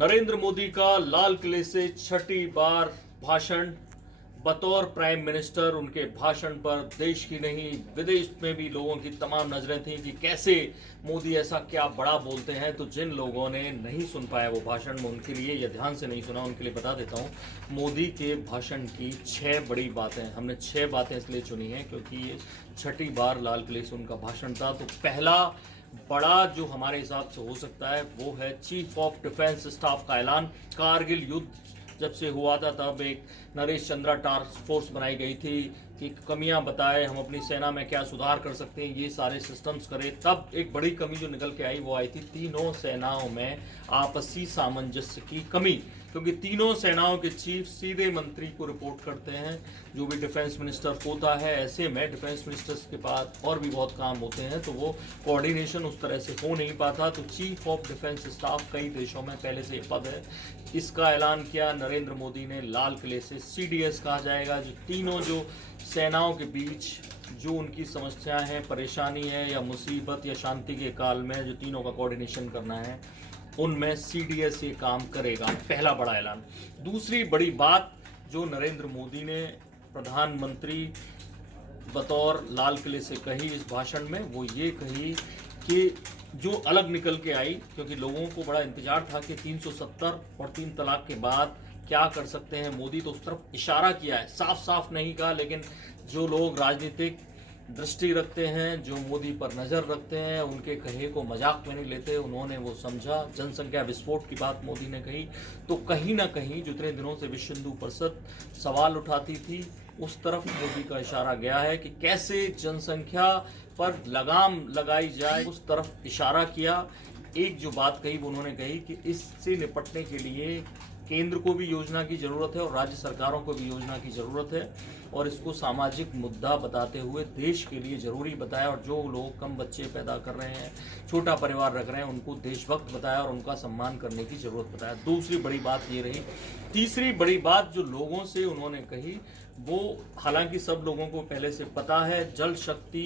नरेंद्र मोदी का लाल किले से छठी बार भाषण। बतौर प्राइम मिनिस्टर उनके भाषण पर देश की नहीं विदेश में भी लोगों की तमाम नजरें थीं कि कैसे मोदी ऐसा क्या बड़ा बोलते हैं। तो जिन लोगों ने नहीं सुन पाया वो भाषण, मैं उनके लिए या ध्यान से नहीं सुना उनके लिए बता देता हूँ। मोदी के भाषण की 6 बड़ी बातें, हमने 6 बातें इसलिए चुनी हैं क्योंकि ये छठी बार लाल किले से उनका भाषण था। तो पहला बड़ा जो हमारे हिसाब से हो सकता है वो है चीफ ऑफ डिफेंस स्टाफ का ऐलान। कारगिल युद्ध जब से हुआ था तब एक नरेश चंद्रा टास्क फोर्स बनाई गई थी कि कमियां बताए, हम अपनी सेना में क्या सुधार कर सकते हैं, ये सारे सिस्टम्स करें। तब एक बड़ी कमी जो निकल के आई वो आई थी तीनों सेनाओं में आपसी सामंजस्य की कमी, क्योंकि तीनों सेनाओं के चीफ सीधे मंत्री को रिपोर्ट करते हैं, जो भी डिफेंस मिनिस्टर होता है। ऐसे में डिफेंस मिनिस्टर्स के पास और भी बहुत काम होते हैं, तो वो कोऑर्डिनेशन उस तरह से हो नहीं पाता। तो चीफ ऑफ डिफेंस स्टाफ कई देशों में पहले से पद है। इसका ऐलान किया नरेंद्र मोदी ने। लाल किले से CDS कहा जाएगा, जो तीनों जो सेनाओं के बीच जो उनकी समस्याएं हैं, परेशानी है या मुसीबत या शांति के काल में जो तीनों का कोऑर्डिनेशन करना है, उनमें CDS ये काम करेगा। पहला बड़ा ऐलान। दूसरी बड़ी बात जो नरेंद्र मोदी ने प्रधानमंत्री बतौर लाल किले से कही इस भाषण में, वो ये कही कि जो अलग निकल के आई, क्योंकि लोगों को बड़ा इंतजार था कि 370 और 3 तलाक के बाद क्या कर सकते हैं मोदी, तो उस तरफ इशारा किया है। साफ साफ नहीं कहा, लेकिन जो लोग राजनीतिक दृष्टि रखते हैं, जो मोदी पर नजर रखते हैं, उनके कहे को मजाक में नहीं लेते, उन्होंने वो समझा। जनसंख्या विस्फोट की बात मोदी ने कही, तो कहीं ना कहीं जो इतने दिनों से विश्व हिंदू परिषद सवाल उठाती थी, उस तरफ मोदी का इशारा गया है कि कैसे जनसंख्या पर लगाम लगाई जाए, उस तरफ इशारा किया। एक जो बात कही वो उन्होंने कही कि इससे निपटने के लिए केंद्र को भी योजना की जरूरत है और राज्य सरकारों को भी योजना की जरूरत है, और इसको सामाजिक मुद्दा बताते हुए देश के लिए जरूरी बताया। और जो लोग कम बच्चे पैदा कर रहे हैं, छोटा परिवार रख रहे हैं, उनको देशभक्त बताया और उनका सम्मान करने की जरूरत बताया। दूसरी बड़ी बात ये रही। तीसरी बड़ी बात जो लोगों से उन्होंने कही, वो हालांकि सब लोगों को पहले से पता है, जल शक्ति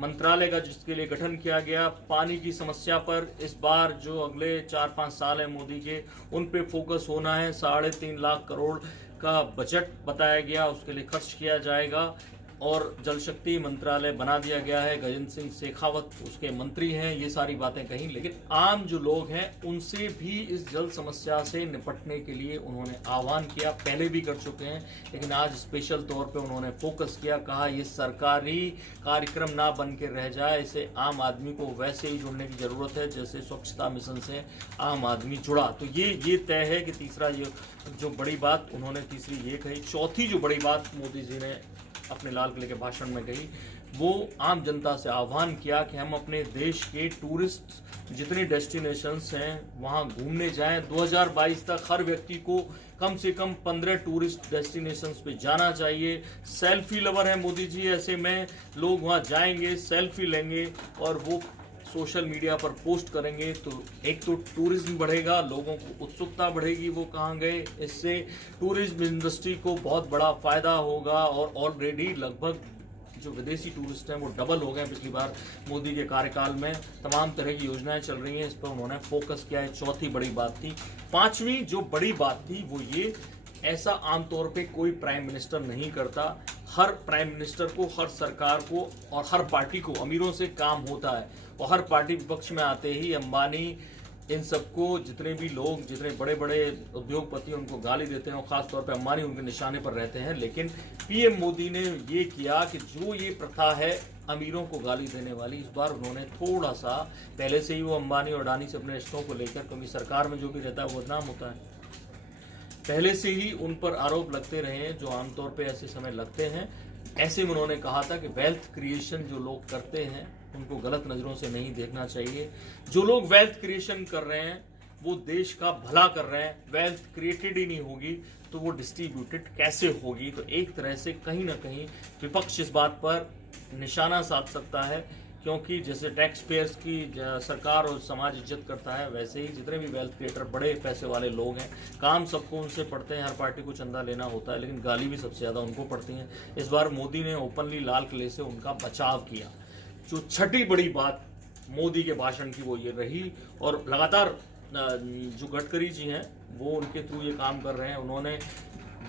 मंत्रालय का जिसके लिए गठन किया गया, पानी की समस्या पर इस बार जो अगले 4-5 साल है मोदी के, उन पे फोकस होना है। 3.5 लाख करोड़ का बजट बताया गया, उसके लिए खर्च किया जाएगा और जल शक्ति मंत्रालय बना दिया गया है। गजेंद्र सिंह शेखावत उसके मंत्री हैं। ये सारी बातें कहीं, लेकिन आम जो लोग हैं उनसे भी इस जल समस्या से निपटने के लिए उन्होंने आह्वान किया। पहले भी कर चुके हैं, लेकिन आज स्पेशल तौर पे उन्होंने फोकस किया। कहा ये सरकारी कार्यक्रम ना बन के रह जाए, इसे आम आदमी को वैसे ही जुड़ने की जरूरत है जैसे स्वच्छता मिशन से आम आदमी जुड़ा। तो ये तय है कि तीसरा ये जो बड़ी बात उन्होंने तीसरी ये कही। चौथी जो बड़ी बात मोदी जी ने अपने लाल किले के भाषण में कही, वो आम जनता से आह्वान किया कि हम अपने देश के टूरिस्ट जितने डेस्टिनेशंस हैं वहां घूमने जाएं। 2022 तक हर व्यक्ति को कम से कम 15 टूरिस्ट डेस्टिनेशंस पे जाना चाहिए। सेल्फी लवर है मोदी जी, ऐसे में लोग वहां जाएंगे, सेल्फी लेंगे और वो सोशल मीडिया पर पोस्ट करेंगे, तो एक तो टूरिज्म बढ़ेगा, लोगों को उत्सुकता बढ़ेगी वो कहाँ गए। इससे टूरिज्म इंडस्ट्री को बहुत बड़ा फायदा होगा और ऑलरेडी लगभग जो विदेशी टूरिस्ट हैं वो डबल हो गए पिछली बार मोदी के कार्यकाल में। तमाम तरह की योजनाएं चल रही हैं, इस पर उन्होंने फोकस किया है। चौथी बड़ी बात थी। पांचवी जो बड़ी बात थी वो ये, ऐसा आमतौर पे कोई प्राइम मिनिस्टर नहीं करता। हर प्राइम मिनिस्टर को, हर सरकार को और हर पार्टी को अमीरों से काम होता है, और हर पार्टी विपक्ष में आते ही अंबानी, इन सबको जितने भी लोग, जितने बड़े बड़े उद्योगपति उनको गाली देते हैं, और खासतौर पे अंबानी उनके निशाने पर रहते हैं। लेकिन PM मोदी ने ये किया कि जो ये प्रथा है अमीरों को गाली देने वाली, इस बार उन्होंने थोड़ा सा, पहले से ही वो अंबानी और अडानी से अपने रिश्तों को लेकर, क्योंकि सरकार में जो भी रहता है वो बदनाम होता है, पहले से ही उन पर आरोप लगते रहे हैं जो आमतौर पे ऐसे समय लगते हैं। ऐसे में उन्होंने कहा था कि वेल्थ क्रिएशन जो लोग करते हैं उनको गलत नजरों से नहीं देखना चाहिए। जो लोग वेल्थ क्रिएशन कर रहे हैं वो देश का भला कर रहे हैं। वेल्थ क्रिएटेड ही नहीं होगी तो वो डिस्ट्रीब्यूटेड कैसे होगी। तो एक तरह से कहीं ना कहीं विपक्ष इस बात पर निशाना साध सकता है, क्योंकि जैसे टैक्स पेयर्स की सरकार और समाज इज्जत करता है, वैसे ही जितने भी वेल्थ क्रिएटर बड़े पैसे वाले लोग हैं, काम सबको उनसे पड़ते हैं। हर पार्टी को चंदा लेना होता है, लेकिन गाली भी सबसे ज्यादा उनको पड़ती है। इस बार मोदी ने ओपनली लाल किले से उनका बचाव किया। जो छठी बड़ी बात मोदी के भाषण की वो ये रही, और लगातार जो गडकरी जी हैं वो उनके थ्रू ये काम कर रहे हैं। उन्होंने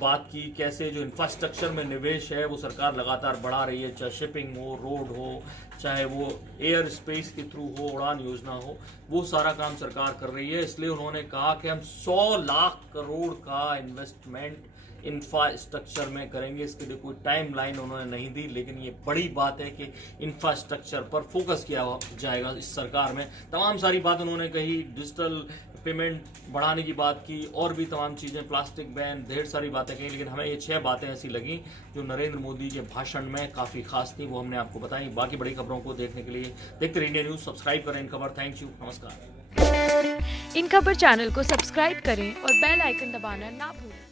बात की कैसे जो इंफ्रास्ट्रक्चर में निवेश है वो सरकार लगातार बढ़ा रही है, चाहे शिपिंग हो, रोड हो, चाहे वो एयर स्पेस के थ्रू हो, उड़ान योजना हो, वो सारा काम सरकार कर रही है। इसलिए उन्होंने कहा कि हम 100 लाख करोड़ का इन्वेस्टमेंट इंफ्रास्ट्रक्चर में करेंगे। इसके लिए कोई टाइम लाइन उन्होंने नहीं दी, लेकिन ये बड़ी बात है कि इंफ्रास्ट्रक्चर पर फोकस किया जाएगा इस सरकार में। तमाम सारी बात उन्होंने कही, डिजिटल पेमेंट बढ़ाने की बात की, और भी तमाम चीज़ें, प्लास्टिक बैन, ढेर सारी बातें कही, लेकिन हमें ये 6 बातें ऐसी लगी जो नरेंद्र मोदी के भाषण में काफ़ी खास थी, वो हमने आपको बताई। बाकी बड़ी खबरों को देखने के लिए देखते रहिए इंडिया न्यूज़, सब्सक्राइब करें इन खबर। थैंक यू, नमस्कार। इन खबर चैनल को सब्सक्राइब करें और बेल आइकन दबाना ना भूलें।